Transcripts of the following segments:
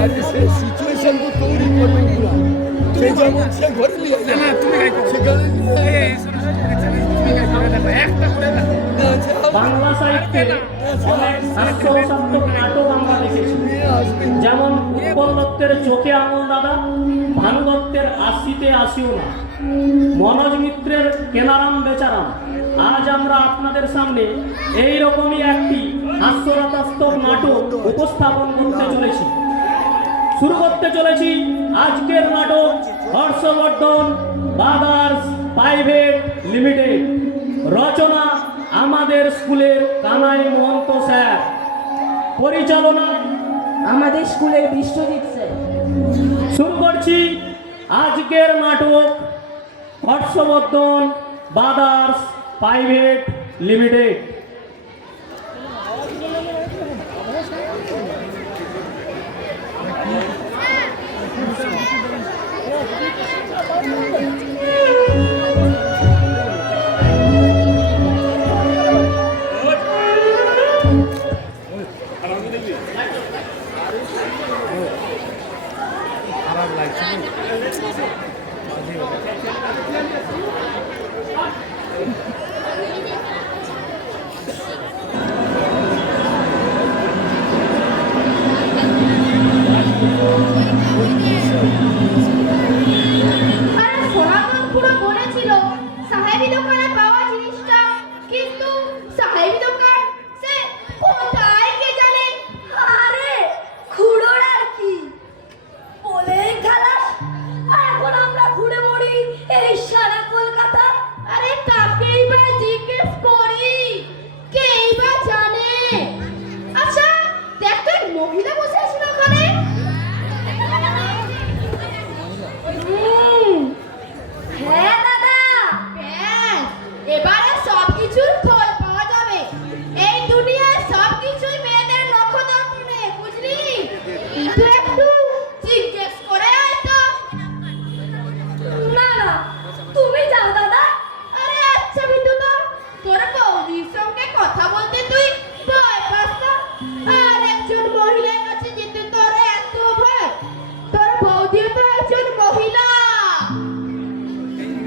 আরে সে সিচুয়েশন তো তৈরি করবে পুরো সেই যেমন সে ঘরে নিয়ে না না তুমি গাইকো সেখানে এই শোনো তুমি গাইকো দেখো একটা করে দেখো বাংলা সাহিত্যে অনেক হাস্যরসাত্মক নাটক আমরা দেখেছি, যেমন উৎপল দত্তের চোখে আঙুল দাদা, ভানু দত্তের আশিতে আসিও না, মনোজ মিত্রের কেনারাম বেচারাম। আজ আমরা আপনাদের সামনে এই রকমই একটি হাস্যরসাত্মক নাটক উপস্থাপন করতে চলেছি। শুরু করতে চলেছি আজকের নাটক হর্ষবর্ধন ব্রাদার্স প্রাইভেট লিমিটেড। রচনা আমাদের স্কুলের কানাই মহন্ত স্যার, পরিচালনা আমাদের স্কুলের বিশ্বজিৎ স্যার। শুরু করছি আজকের নাটক হর্ষবর্ধন ব্রাদার্স প্রাইভেট লিমিটেড।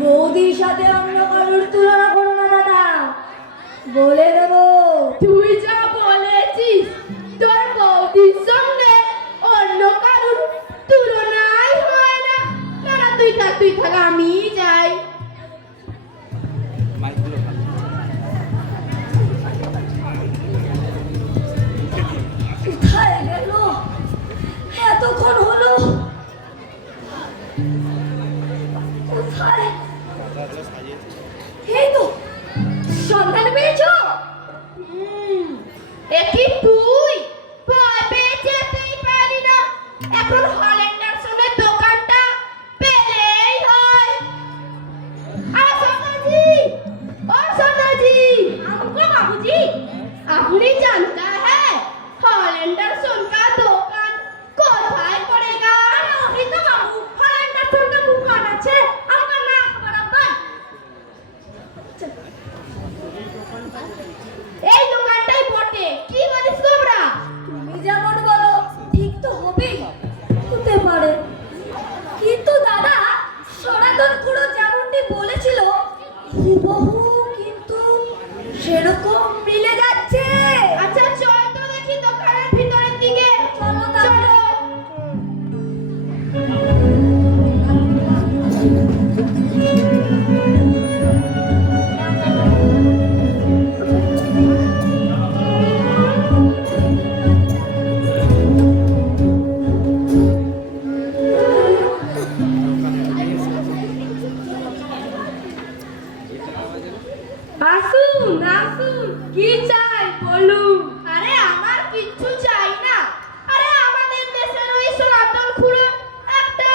বৌদির সাথে অন্য কারোর তুলনা করো না দাদা, বলে দেবো। তুই যা বলেছিস তোর বৌদির সঙ্গে অন্য কারোর তুলনাই হয় না। না না তুই থাক আমি যাই। কোথায় গেল? এতক্ষণ হলো কোথায়? এই তো সন্ধান পেয়েছো? একই তুই ভয় পেয়ে যেতেই পারি না। এখন হল্যান্ডারসনের দোকানটা পেলেই হয়। আর সোনাজি, ও সোনাজি, हमको बाबूजी আপনি জানতা হ্যাঁ হল্যান্ডারসন का দোকান কোথায় পড়েগা? আরে ওই তো বাবু হল্যান্ডারসন का দোকান আছে আমার নাম বরাবর। এই দোকানটাই বটে, কি বলিস তোমরা? তুমি যেমন বলো ঠিক তো হবেই, হতে পারে, কিন্তু দাদা সনাতন খুড়ো যেমনটি বলেছিল হুবহু কিন্তু সেরকম মিলে যাচ্ছে। আচ্ছা চল তো দেখি দোকানের ভিতরের দিকে। চলো তাহলে। আসুন আসুন, কি চাই বলুন। আরে আমার কিচ্ছু চাই না। আরে আমাদের দেশের ওই সনাতন খুড়ো একটা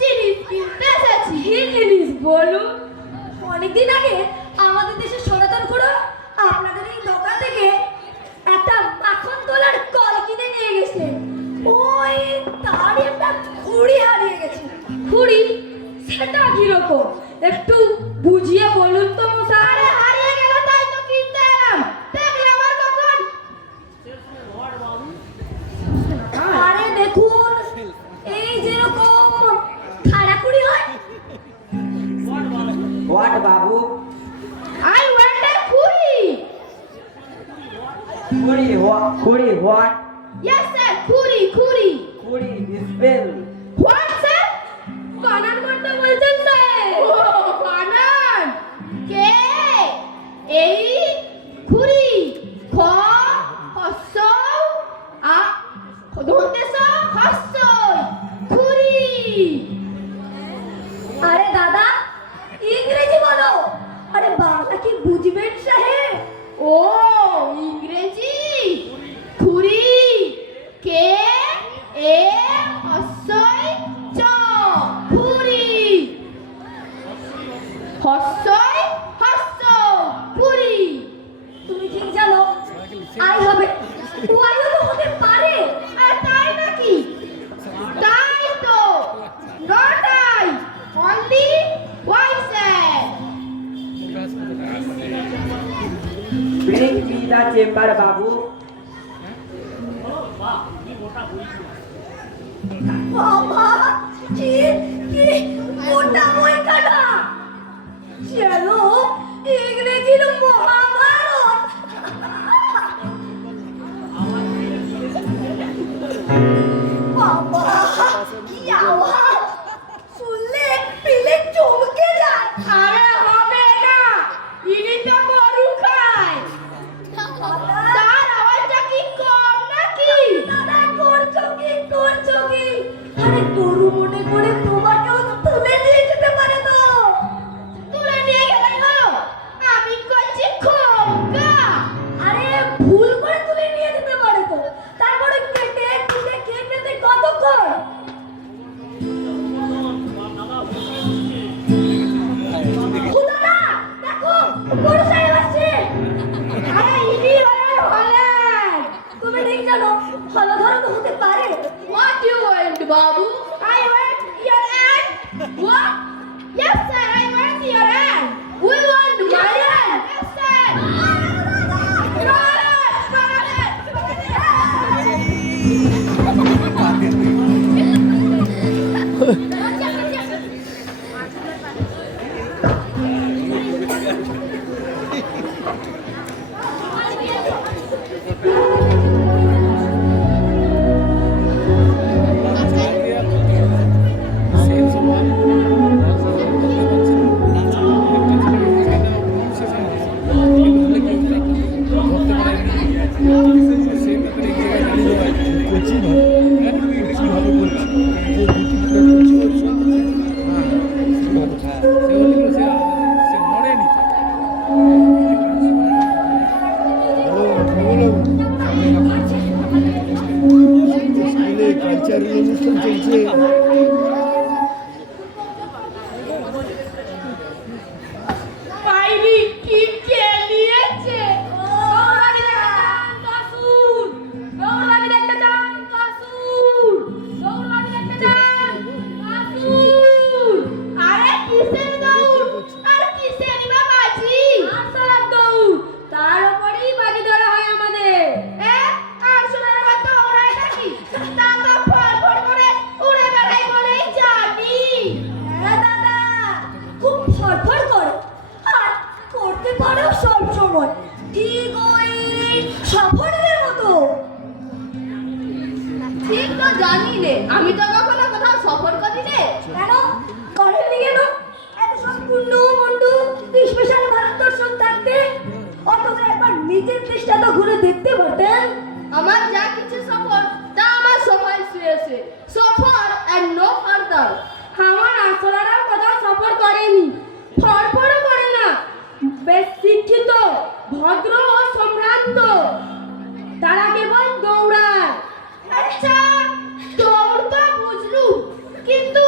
জিনিস কিনতে এসেছি। কি জিনিস বলুন? অনেকদিন আগে আমাদের দেশের সনাতন খুড়ো আপনাদের এই দোকান থেকে একটা মাখন তোলার কল কিনে নিয়ে গেছিলেন। ওই তারই একটা ঘুড়ি হারিয়ে গেছে। ঘুড়ি? সেটা কিরকম একটু বুঝিয়ে বলুন তো মশাই। আরে হারিয়ে গেল তাই তো কিনতে এলাম, দেখলে আমার কখন। আরে দেখুন what? Yes, sir. Khuri, khuri. Kuri, spell. What, sir? বানান করতে বলছেন sir. Oh, banan. K. A. Khuri. Kho. Hosso. A. Dhoteso. Hosso. Khuri. আরে দাদা ইংরেজি বলো। আরে বাংলা কি বুঝবেন সাহেব? ও ইংরেজি খুরি কে এ হস্যই চ খুরি হস্যই হস্য খুরি তুমি ঠিক জানো আই হবে ওয়াইও তো হতে পারে। আর তাই নাকি তাই তো not I only why sir Bring me the chamber, Babu. বাবা কি কি মোটা বইখানা যেন ইংরেজির মহাভারত। বাবা কি আওয়াজ শুনলে পিলে চমকে যায়। আরে হবে না ইনি তো গরু খায় তার আওয়াজটা কি কম নাকি দাদা করছো কি? আরে গরু মনে করে তোমাকেও তো তুলে নিয়ে যেতে পারে তো। তুলে নিয়ে গেলেই হলো আমি করছি খোকা আরে ভুল করে তুলে নিয়ে যেতে পারে তো। তারপরে কেটে কুটে খেতে কতক্ষণ? খুদারা দেখো গরু সাহেব আসছে। আরে ইনি হলেন তুমি ঠিক জানো হলধর তো হতে পারে। what you want babu I want your hand what yes sir I want your hand we want my hand yes sir করছি কিভাবে করছি যে দুটি করছি সে মরেনি স্কুলে কালচারাল অনুষ্ঠান চলছে। পাইনি কি খেলিয়েছে দৌড়াবি দেখতে চান কাসুর। দৌড়াবি দেখতে চান কাসুর। আরে কিসের দৌড় আর কিসের বাবাজি আরশোলার দৌড় তার উপরেই বাজি ধরা হয় আমাদের। আর শোনার কথা ওরাই নাকি তা তো ফড়ফড় করে উড়ে বেড়াই বলেই জানি হ্যাঁ দাদা খুব ফরফর করে আর করতে পারেও সব সময় ঠিক ওই সফরের মতো। ঠিক তো জানি রে আমি তো কখনো কোথাও সফর করি রে কেন করেননি কেন? এত সম্পূর্ণ মন্ডু স্পেশাল ভারত দর্শন থাকতে অথচ একবার নিজের দেশটা তো ঘুরে দেখতে পারতেন। আমার যা কিছু সফর তা আমার সফর শেষে সফর এন্ড নো ফার্দার আমার আসলারাও কোথাও সফর করেনি, ফরফরও করে না, বেশ শিক্ষিত ভদ্র ও সম্ভ্রান্ত। তারা কেবল দৌড়ায়। আচ্ছা দৌড় তো বুঝলু কিন্তু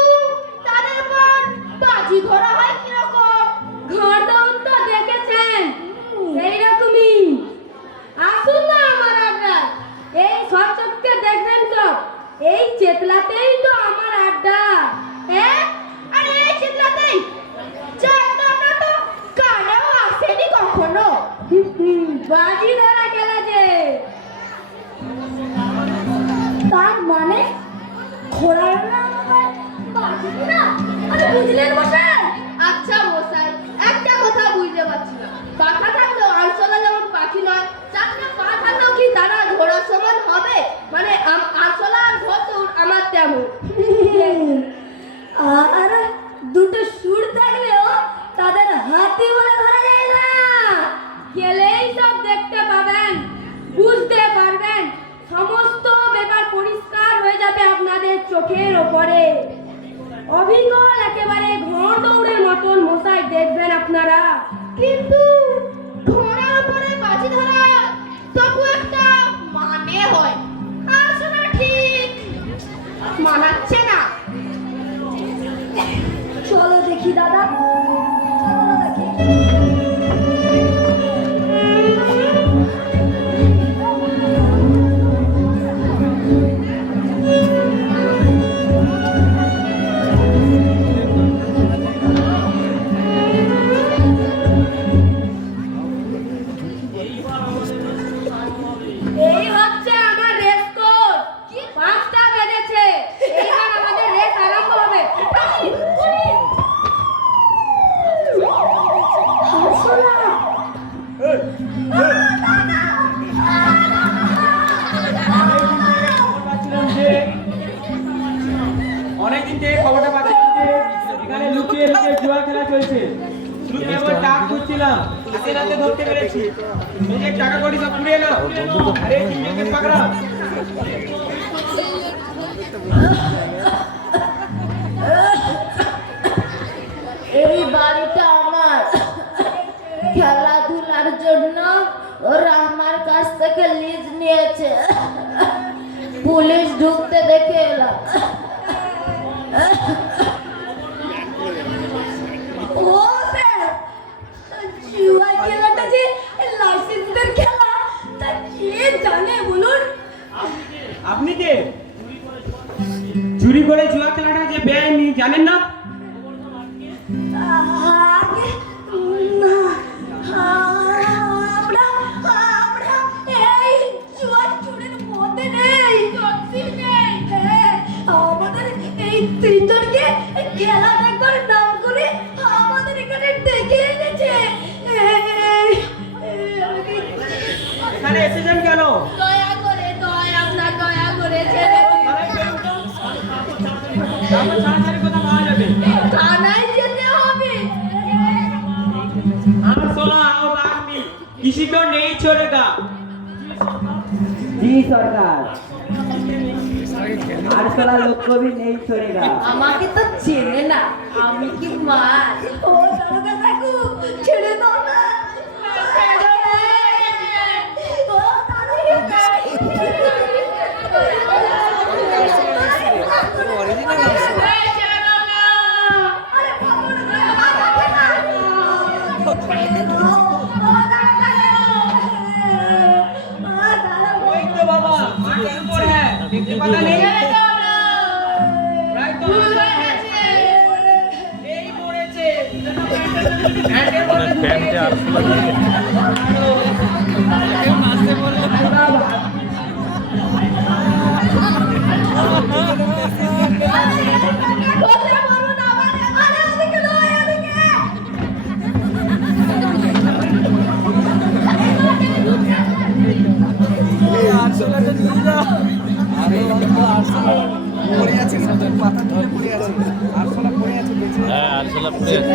তাদের পর বাজি ধরা হয় কিরকম ঘর দৌড় তো দেখেছেন সেই রকমই। আসুন না আমার আড্ডা, এই সব চোখকে দেখবেন তো, এই চেতলাতেই তো আমার আড্ডা। হ্যাঁ আরে এই চিল্লাতেই চাঁদটা তো কানেও আসেনি কখনো বাজি ধরা খেলা যে, তার মানে ঘোড়ার বাজি না। আরে বুঝলেন মশাই? আচ্ছা মশাই একটা কথা বুঝতে পারছি না পাখা থাকলেও আরশোলা যেমন পাখি নয় চারটে পা থাকলেও কি তারা ঘোড়ার সমান হবে, মানে আরশোলা আর ঘোড়দৌড় আমার তেমন। আর দুটো সুর থাকলেও তাদের হাতি বলে ধরা যায় না। গেলেই সব দেখতে পাবেন, বুঝতে পারবেন, সমস্ত ব্যাপার পরিষ্কার হয়ে যাবে আপনাদের চোখের ওপরে। অবিকল একেবারে ঘোড়দৌড়ের মতন মশাই দেখবেন আপনারা। কিন্তু ঘোড়ার উপরে বাজি ধরা তবু একটা মানে হয়, আসলে ঠিক মানাচ্ছে না। চলো দেখি দাদা, চলো দেখি। এই হচ্ছে আমার রেস কোর্স। 5টা বেজেছে, এইবার আমাদের রেস আরম্ভ হবে। অনেকদিন থেকে খবরটা পাচ্ছিলাম যে এখানে লুকিয়ে লুকিয়ে জুয়া খেলা চলছে। লুকিয়ে একবার টাকা খুঁজছিলাম, হাতে নাতে ধরতে পেরেছি। এই যে টাকা কড়ি সব পুড়িয়ে নাও। আরে কি মেঘের পাকড়া। এই বাড়িটা আমার, খেলাধুলার জন্য ওরা আমার কাছ থেকে লিজ নিয়েছে। পুলিশ ঢুকতে দেখে এলাম। ও স্যার, জুয়া খেলাটা যে লাইসেন্সের খেলা তা কে জানে বলুন? আপনি কে? চুরি করে জুয়া খেলাটা যে বেআইনি জানেন না? আগে না, আমরা এই জুয়া চুরির মধ্যে নেই, সত্যি নেই। হ্যাঁ, আমাদের এই 3 জনকে খেলা দেখবার নাম করে আমাদের এখানে ডেকে এনেছে। এখানে এসেছেন কেন? দয়া করে, আপনার দয়া করে ছেড়ে দিন। তারপর ছাড়াছাড়ি কথা পাওয়া যাবে। থানায় যেতে হবে। आरसोला और आर्मी किसी को नहीं छोड़ेगा। जी सरकार, आरसोला लोग को भी नहीं छोड़ेगा। আমাকে তো চেনে না, আমি কি মার? ও দারোগা কাকু, ছেড়ে দাও না। ও দারোগা वही तो बाबा, माथे ऊपर है, देखते पता नहीं। राइट तो এই পড়েছে। হ্যান্ডেল বলতে প্যান্টে আরসোলা দিয়ে। কেউ নাচতে বললে আরশোলাটা নিয়ে যা। আরে আরশোলা পড়ে আছে, পাতা ধরে পড়ে আছে। আরশোলা পড়ে আছে, বেঁচে আছে। হ্যাঁ আরশোলা পড়ে আছে।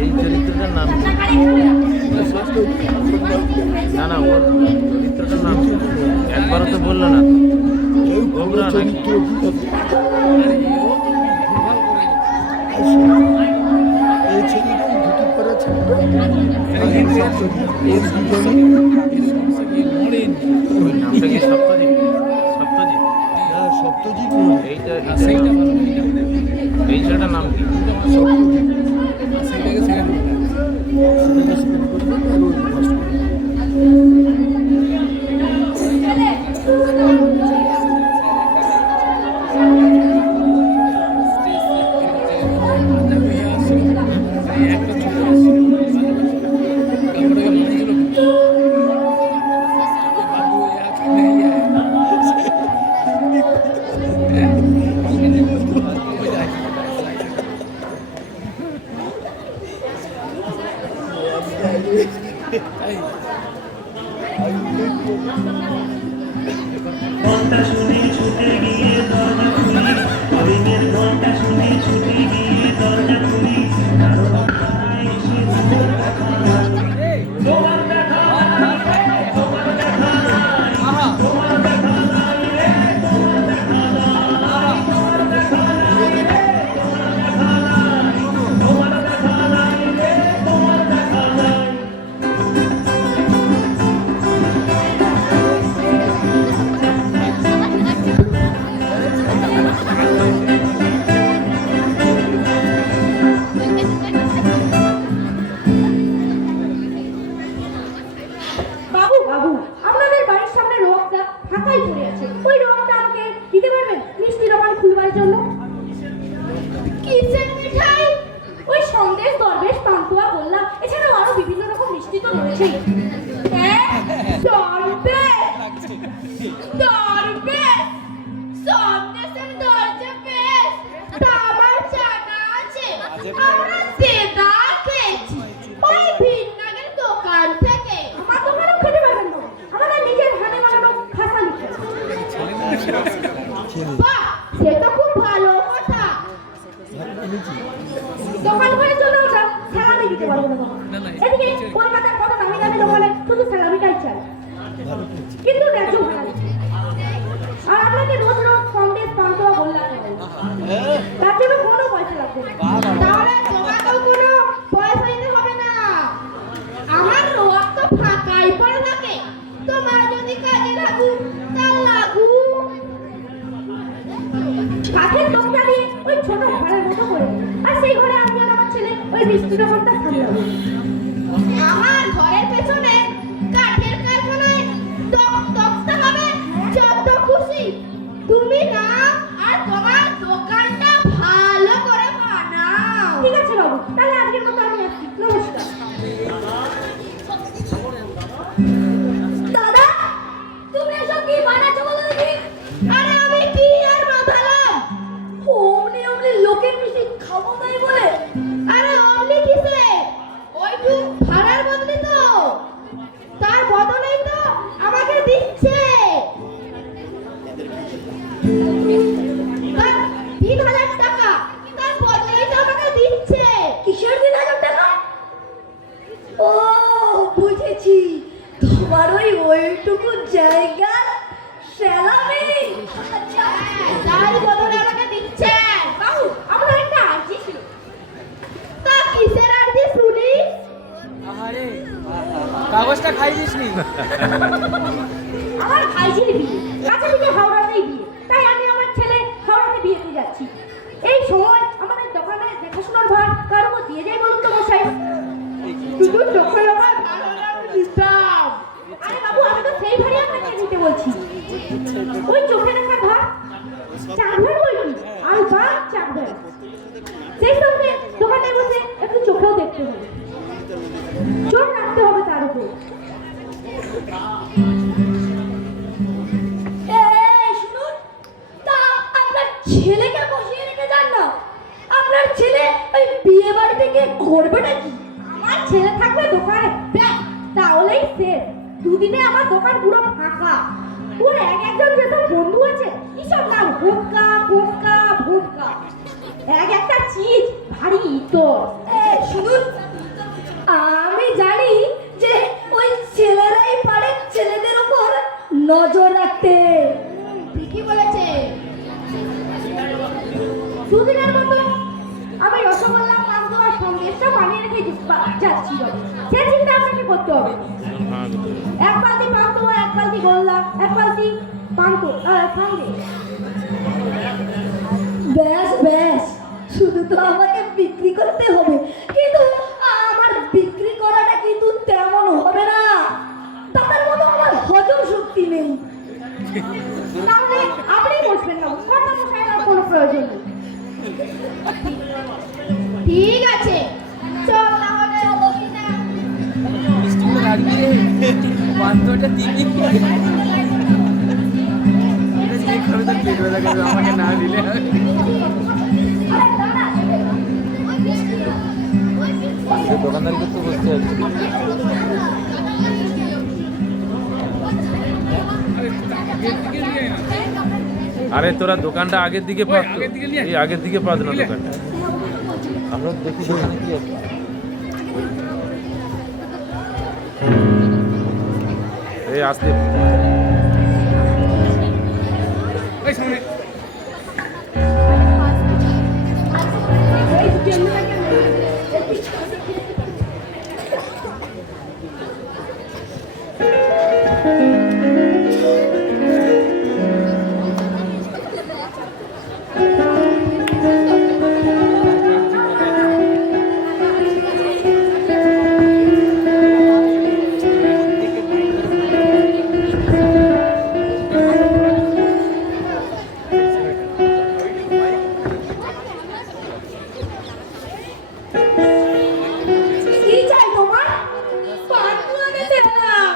এই চরিত্রটার নাম কি? না না, ওর চরিত্রটার নাম কি? একবারও তো বললো না। গোবরা নাকি? এই ছেলেটা ধুতি পরে ছেলেটা ওই নামটা কি সপ্তজিৎ? সপ্তজিৎ? সপ্তজিৎ এইটা এই ছেলেটার নাম কি? ঘন্টা শুনে ছুটে গিয়ে দরজা খুলি, কলিংয়ের ঘন্টা শুনে ছুটে গিয়ে দরজা খুলি, কারো বাসায় এসে তোমার দেখা নাই, তোমার দেখা নাই, তোমার দেখা নাই, তোমার দেখা নাই রে, তোমার দেখা নাই, তোমার দেখা নাই রে, তোমার দেখা নাই, তোমার দেখা নাই রে, তোমার দেখা নাই। বাবু বাবু আপনাদের বাড়ির সামনে রোগটা ফাঁকাই পড়ে আছে, ওই রোগটা আমাকে দিতে পারবেন মিষ্টি দোকান খুলবার জন্য? কিসের মিঠাই? ওই সন্দেশ, দরবেশ, পান্তুয়া, গোল্লা, এছাড়াও আরো বিভিন্ন রকম মিষ্টি তো রয়েছেই। হ্যাঁ, দরবেশ, দরবেশ, সন্দেশের দরবেশ, তা আমার জানা আছে। আমরা দেদা খেয়েছি ওই ভিন্নাগের দোকান থেকে। আমার দোকানেও খেতে পারবেন না, আমাদের নিজের হাতে বানানো খাসা লিখে। বাহ, সে তো খুব ভালো কথা। দোকান করে চলে ওঠা স্যালামি দিতে পারবো না। এদিকে কলকাতার কত দামি দামি দোকানে শুধু স্যালামিটাই চাই, কিন্তু ন্যায্য ভাড়া নেই। আর আপনাকে রোজ রোজ সন্দেশ, পান্তুয়া, গোল্লা খাওয়াই, তার জন্য কোনো পয়সা লাগবে না। তাহলে তোমাকেও কোনো পয়সা দিতে হবে না। আমার রোগ তো ফাঁকাই পড়ে থাকে, তোমার যদি কাজে লাগু তা লাগু। কাঠের দোকান দিয়ে ওই ছোট ঘরের মতো করে, আর সেই ঘরে আমি আর আমার ছেলে ওই মিষ্টি দোকানটা সামলাবো। আমার ঘরের পেছনে কাঠের কারখানায় তক্তা হবে যত খুশি। তুমি না আর তোমার দোকানটা ভালো করে বানাও। ঠিক আছে বাবু, তাহলে আজকের মতো আমি আসছি, নমস্কার। দাদা, তুমি এসব কি বানাচ্ছো বলো দেখি? আরে আমি কি আর বাঁধালাম? অমনি অমনি লোকের মিষ্টি খাবো তাই বলে? আরে অমনি কিসে? ওইটু ভাড়ার বদলে তো, তার বদলেই তো আমাকে দিচ্ছে। তার ৩,০০০ টাকা, তার বদলেই তো আমাকে দিচ্ছে। কিসের ৩,০০০ টাকা? ও বুঝেছি, তোমার ওইটুকু জায়গা স্যালামি। আচ্ছা, তার বদলে আমাকে দিচ্ছে। বাবু আপনার একটা আর্জি ছিল। তা কিসের আরজি শুনি? আরে কাগজটা খাই দিসনি? আমার ভাইঝির বিয়ে, কাছে থেকে হাওড়াতেই বিয়ে, তাই আমি আমার ছেলে হাওড়াতে বিয়েতে যাচ্ছি। এই সময় আমাদের দোকানে দেখাশোনার ভার কার উপর দিয়ে যায় বলুন তো মশাই? শুধু চোখে আমার ভালো লাগে দিতাম। আরে বাবু, আমি তো সেই ভারই আপনাকে দিতে বলছি। ওই চোখে দেখার ভার চাকর বলছি, আর ভার চাকর। সেই সঙ্গে দোকানে বসে একটু চোখেও দেখতে হবে, চোখ রাখতে হবে তার উপর। এই শুনুন, তা আপনার ছেলেকে বসিয়ে রেখে যান না। আপনার ছেলে ওই বিয়ে বাড়ি থেকে করবে নাকি? আমার ছেলে থাকবে দোকানে, ব্যাস, তাহলেই শেষ। দুদিনে আমার দোকান পুরো ফাঁকা। ওর একজন যেসব বন্ধু আছে, কিসব নাম, ভোটকা, পোকা, ভোটকা, এক একটা চিজ ভারী ইতর। শুনুন, আমি জানি যে ওই ছেলেরাই পারে ছেলেদের উপর নজর রাখতে। ঠিকই বলেছে। দুদিনের মতো আমি রসগোল্লা, পান্তুয়া, সন্দেশটা বানিয়ে রেখে যাচ্ছি। সে চিন্তা আপনাকে করতে হবে। এক বালতি পান্তুয়া, এক বালতি গোল্লা, এক বালতি সন্দেশ। ব্যাস ব্যাস, শুধু তো আমাকে বিক্রি করতে হবে, কিন্তু আমার বিক্রি করাটা কিন্তু তেমন হবে না। তাদের মতো আমার হজম শক্তি নেই। তাহলে আপনি বসবেন না, কথা বসার কোনো প্রয়োজন নেই। ঠিক আছে, চল তাহলে বসি না। মিষ্টিগুলো রাখবি রে, বান্ধবটা দিবি। এটা যে খাবে তার পেট ব্যথা করবে, আমাকে না দিলে। দোকানদারি করতে বসতে হচ্ছে। আরে তোরা দোকানটা আগের দিকে পাত তো। এই আগের দিকে পাত না দোকানটা। আমরা দেখি দোকানে কি আছে। এই আসতে কি চাই তোমার? পান্তুয়া খেতে এলাম।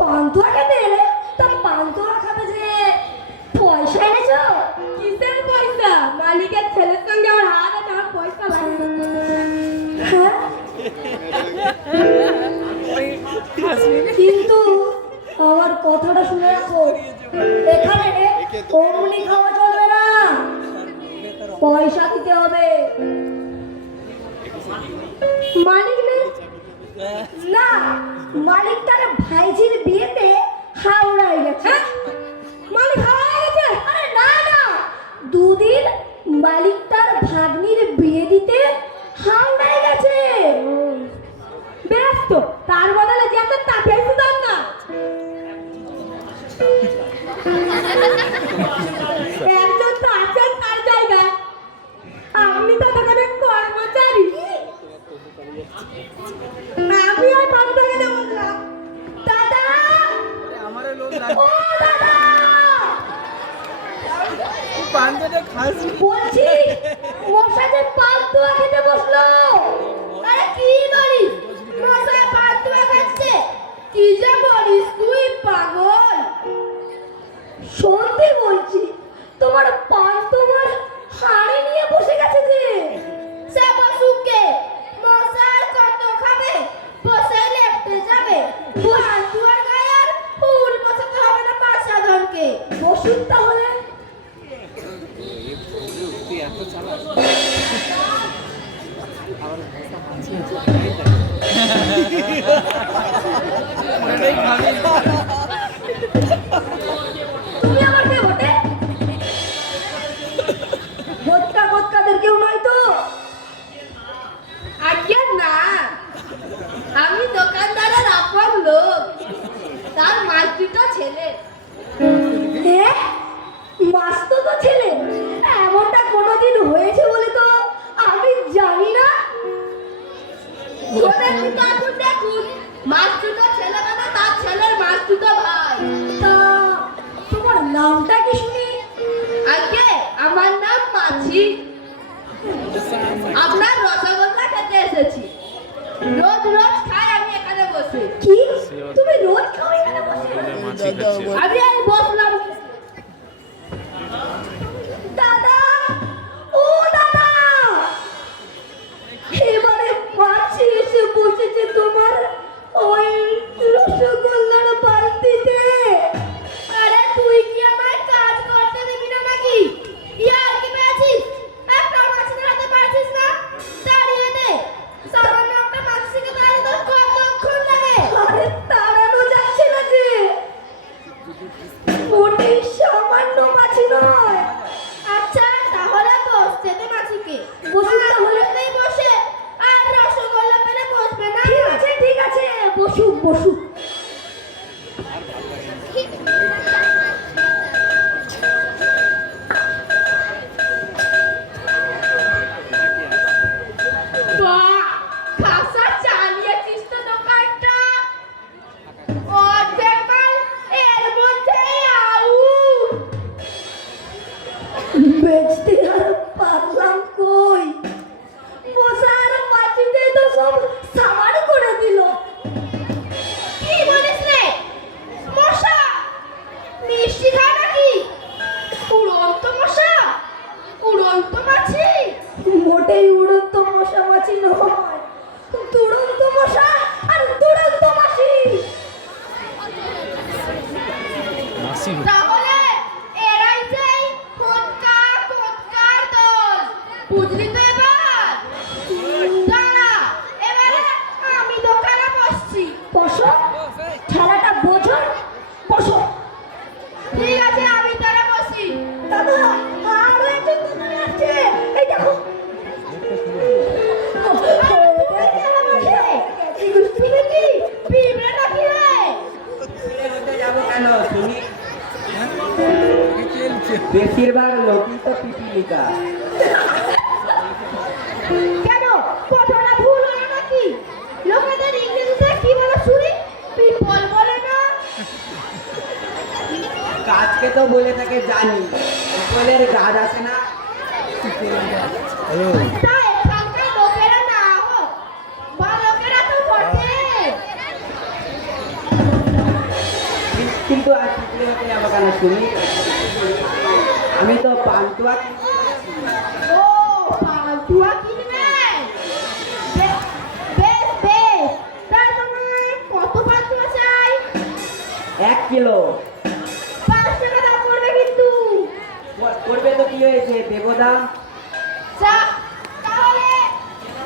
পান্তুয়া খেতে এলে? তা পান্তুয়া খাবে যে পয়সা এনেছো? কিসের পয়সা? মালিকের ছেলের সঙ্গে আমার হাত আছে, আমার পয়সা লাগবে। হ্যাঁ? কিন্তু আমার কথাটা শুনে রাখো, এখানে অমনি খাওয়া চলবে না, পয়সা দিতে হবে। মালিক নেই? না, মালিক তার ভাইঝির বিয়েতে হাওড়ায় গেছে। মালিক হাওড়ায় গেছে? আরে না না, দুদিন মালিক তার ভাগ্নির বিয়ে দিতে হাওড়ায় গেছে। বেশ তো, তার বদলে যে একটা তাকে দাম না। একজন তো আছেন তার জায়গায়, আপনি তো দোকানে কর্মচারী। আমি আর পান্তা খেতে বললাম, দাদা আমারও লোক ও দাদা, পান্তাটা খাস বলছি মশা যে পান্তুয়া খেতে বসলো। আরে কি বলিস? মশাই পান্তুয়া খাচ্ছে? কি যে বলিস তুই, পাগল? শুনতে বলছি তোমার পান্তুয়ার হাড়ি নিয়ে বসে গেছে যে। সে বসুকে মশাই কত খাবে? বসে লেপটে যাবে। পান্তুয়ার গায়ে আর ফুল বসাতে হবে না বাসাধনকে। বসুন তাহলে। তুই এত চালাক আবার ভাষা মাছি আছে ওটাই খাবি। তুমি আমার কে বটে? গোটকা গোটকাদের কেউ নয় তো? আজ্ঞে না, আমি দোকানদারের আপন লোক, তার মাতৃটা ছেলে। মাস্তো তো ছেলে, এমনটা কোনোদিন হয়েছে বলে তো আমি জানি না। দেখুন দেখুন, মাতৃটা ছেলে মানে তার ছেলের মাতৃটা ভাই। তা তোমার নামটা কি শুনি? আজ্ঞে আমার নাম মাছি। আপনার রসগোল্লা খেতে এসেছি। রোজ রোজ খাই আমি এখানে বসে। কি তুমি রোজ খাও এখানে বসে? মাছি খাচ্ছে। আমি এই বসলাম। দাদা, ও দাদা, এবারে মাছি এসে বসেছে তোমার ওই রসগোল্লার বালতিতে। আরে তুই কি আমায় কাজ করতে দিবি না নাকি? ইয়ার কি পেয়েছিস? একটা মাছ ধরাতে পারছিস না? দাঁড়িয়ে দে। সামান্য একটা মাছকে দাঁড়িয়ে তোর কতক্ষণ লাগে? আরে তাড়ানো যাচ্ছে না যে, মোটেই সামান্য মাছি নয়। আচ্ছা তাহলে বসতে দে মাছিকে। বসুন তাহলে। তুই বসে আর রসগোল্লা পেলে বসবে না। ঠিক আছে, বসুক বসুক। বাহ, খাসা চালিয়েছিস তো দোকানটা। অর্ধেক মাল এর মধ্যেই আউট। বেচতে আর পারলাম কই, মশার মাছিতে তো সব সামান করে দিল। কি বলিস রে? মশা মিষ্টি খায় নাকি? উড়ন্ত মশা, উড়ন্ত মাছি। মোটেই উড়ন্ত মশা মাছি নয়, দুরন্ত মশা আর দুরন্ত মাছি। বুঝলি তো এবার দাঁড়া, এবারে আমি দোকানে বসছি। বসো, খেলাটা বোঝো, বসো। ঠিক আছে, আমি তারা বসি। দাদা, আরো একজন দোকানে আসছে, এই দেখো। তুমি কি পিঁপড়ে নাকি রে? যাবো কেন শুনি? বেশিরভাগ লোকই তো পিপিলিকা। কেন, কথাটা ভুল হলো নাকি? লোকেদের ইংরেজিতে কি বলে শুনি? পিপল বলে না? গাছকে তো বলে থাকে জানি, সকলের গাছ আছে না। তা এখানকার লোকেরা না হোক, বা লোকেরা তো বটে। কিন্তু আর পিপিলি হতে যাবো কেন শুনি? আমি তো পান্তুয়া ও, পান্তুয়া কিনবে? বেশ বেশ, তা তোমার কত পান্তুয়া চাই? 1 কিলো 5 টাকা দাম করবে কিন্তু। করবে তো কি হয়েছে, দেবো দাম। তাহলে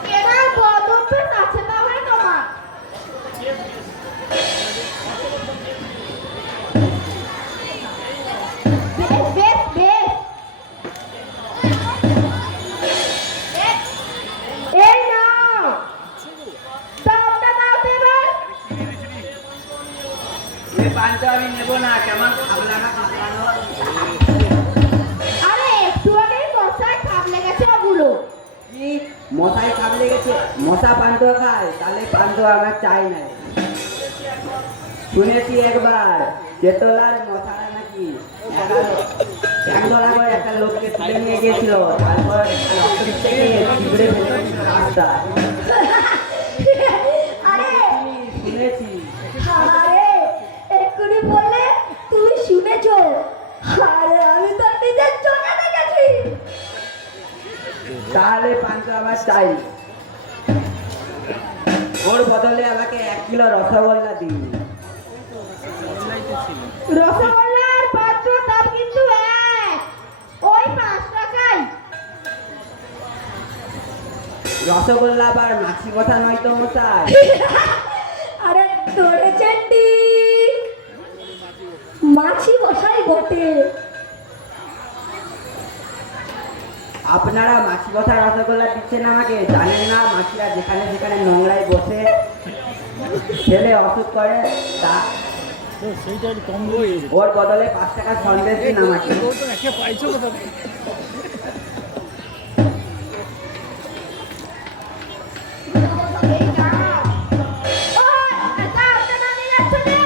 কেনার বদ অভ্যাস আছে তাহলে তোমার। বেশ বেশ বেশ, এই নাও, দামটা দাও তো এবার। এই পান্তুয়া আমি নেবো না, কেমন খাবলা না খাবলানো। আরে একটু আগেই মশায় খাপ লেগেছে ওগুলো। কি মশাই খাবলে গেছে? মশা পান্তুয়া খায়, তাহলে পান্তুয়া আমার চাই নাই। শুনেছি একবার তেতলার মশারা নাকি একদলা করে একটা লোককে তুলে নিয়ে গিয়েছিল, তারপর রক্ত থেকে ছিঁড়ে ফেলে দিয়েছিল রাস্তায়। আরে শুনেছি। আরে এক্ষুনি বললে তুমি শুনেছো, আরে আমি তো নিজের চোখে দেখেছি। তাহলে পান্তুয়া আমার চাই। ওর বদলে আমাকে 1 কিলো রসগোল্লা দিন। রসগোল্লার পাত্র দাম কিন্তু এক, ওই 5 টাকাই। রসগোল্লা আবার মাছি কথা নয় তো মশাই। আরে ধরেছেন ঠিক, মাছি বসাই বটে। আপনারা মাছি কথা রসগোল্লা দিচ্ছেন আমাকে, জানেন না মাছিরা যেখানে যেখানে নোংরায় বসে ছেলে অসুখ করে, তা ওর বদলে 5 টাকা সন্দেশ দিন আমাকে। এই নাও। ওই, দামটা না নিয়ে যাচ্ছ যে?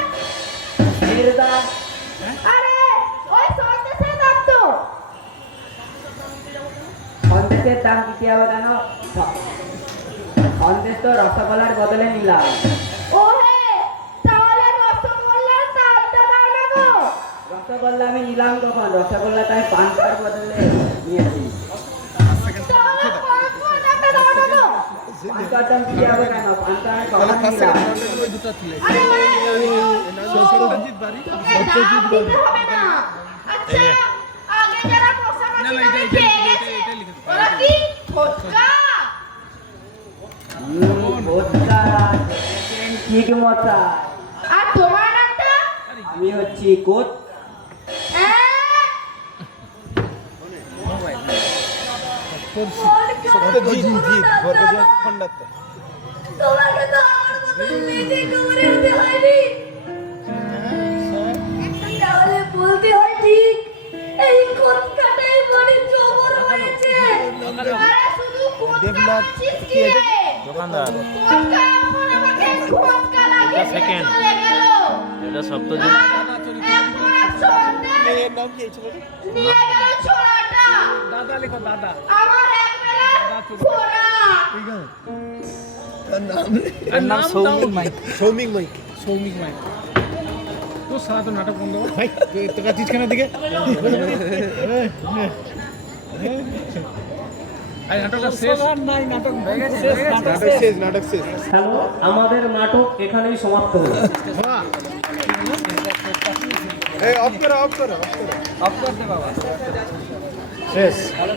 নির্দার আরে ওই সন্দেশের দাম তো। সন্দেশের দাম দিতে হবে কেন? সন্দেশ তো রসগোল্লার বদলে নিলাম। ও হে, তাহলে রসগোল্লার দামটা দাও না গো। রসগোল্লা আমি নিলাম কখন? রসগোল্লাটা আমি পান্তার বদলে নিয়েছি। তাহলে পান্তুয়ার দামটা দাও না গো। পান্তার দাম দিতে হবে কেন? পান্তা আমি কখন নিলাম? আরে তোকে দাম দিতে হবে না। আচ্ছা, আগে যারা মশা মাছি নামে খেয়ে গেছে, ওরা কি ফটকা? ভোটটা ঠিক মশা। আর তোমার নামটা? আমি হচ্ছি কোচ। তোমাকে তো আমার মতো নিজে করে উঠতে হয়নি, তাহলে বলতে হয় ঠিক এই কোনখানেই বড় জবর হয়েছে। আরে শুধু ফটকা আছিস কি রে? দোকানদার ফটকা আমার আমাকে ফটকা লাগিয়ে সেকেন্ড। চলে গেল। এটা সপ্তজিৎ। এখন আর সন্দেশ নিয়ে গেল ছোড়াটা। দাদা লেখো দাদা। আমার একবেলা ফোড়া। এর নাম Soumik Mike. Soumik Mike. Soumik Mike. তো সারা তো নাটক বন্ধ কর। ভাই তোকে চিৎখানা দিকে। এই নাটকটা শেষ। নাই নাটক হয়ে গেছে। নাটক শেষ। হ্যালো, আমাদের নাটক এখানেই সমাপ্ত হলো। এই অফ করো অফ করো অফ করো। অফ করতে বাবা। শেষ।